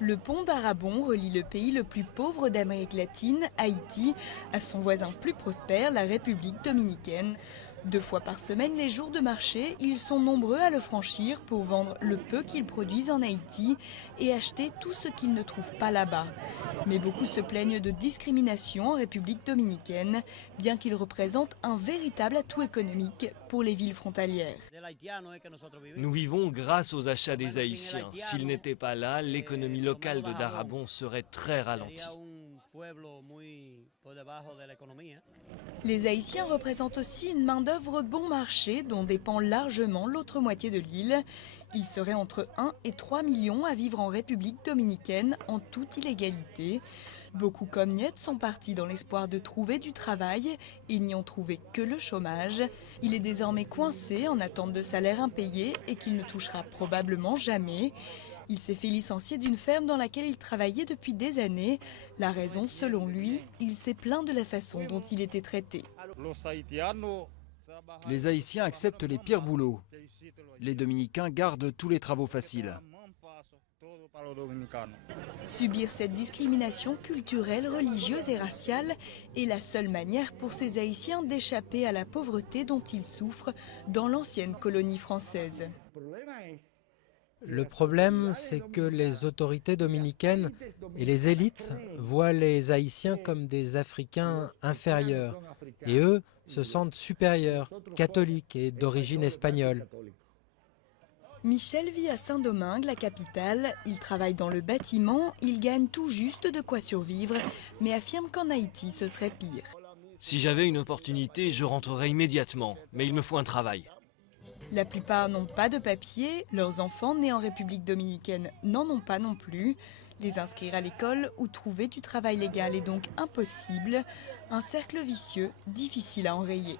Le pont d'Arabon relie le pays le plus pauvre d'Amérique latine, Haïti, à son voisin plus prospère, la République dominicaine. 2 fois par semaine, les jours de marché, ils sont nombreux à le franchir pour vendre le peu qu'ils produisent en Haïti et acheter tout ce qu'ils ne trouvent pas là-bas. Mais beaucoup se plaignent de discrimination en République dominicaine, bien qu'il représente un véritable atout économique pour les villes frontalières. Nous vivons grâce aux achats des Haïtiens. S'ils n'étaient pas là, l'économie locale de Darabon serait très ralentie. Les Haïtiens représentent aussi une main-d'œuvre bon marché dont dépend largement l'autre moitié de l'île. Il serait entre 1 et 3 millions à vivre en République dominicaine en toute illégalité. Beaucoup comme Niet sont partis dans l'espoir de trouver du travail et n'y ont trouvé que le chômage. Il est désormais coincé en attente de salaire impayé et qu'il ne touchera probablement jamais. Il s'est fait licencier d'une ferme dans laquelle il travaillait depuis des années. La raison, selon lui, il s'est plaint de la façon dont il était traité. Les Haïtiens acceptent les pires boulots. Les Dominicains gardent tous les travaux faciles. Subir cette discrimination culturelle, religieuse et raciale est la seule manière pour ces Haïtiens d'échapper à la pauvreté dont ils souffrent dans l'ancienne colonie française. Le problème, c'est que les autorités dominicaines et les élites voient les Haïtiens comme des Africains inférieurs. Et eux se sentent supérieurs, catholiques et d'origine espagnole. Michel vit à Saint-Domingue, la capitale. Il travaille dans le bâtiment, il gagne tout juste de quoi survivre, mais affirme qu'en Haïti, ce serait pire. Si j'avais une opportunité, je rentrerais immédiatement, mais il me faut un travail. La plupart n'ont pas de papier, leurs enfants nés en République dominicaine n'en ont pas non plus. Les inscrire à l'école ou trouver du travail légal est donc impossible. Un cercle vicieux difficile à enrayer.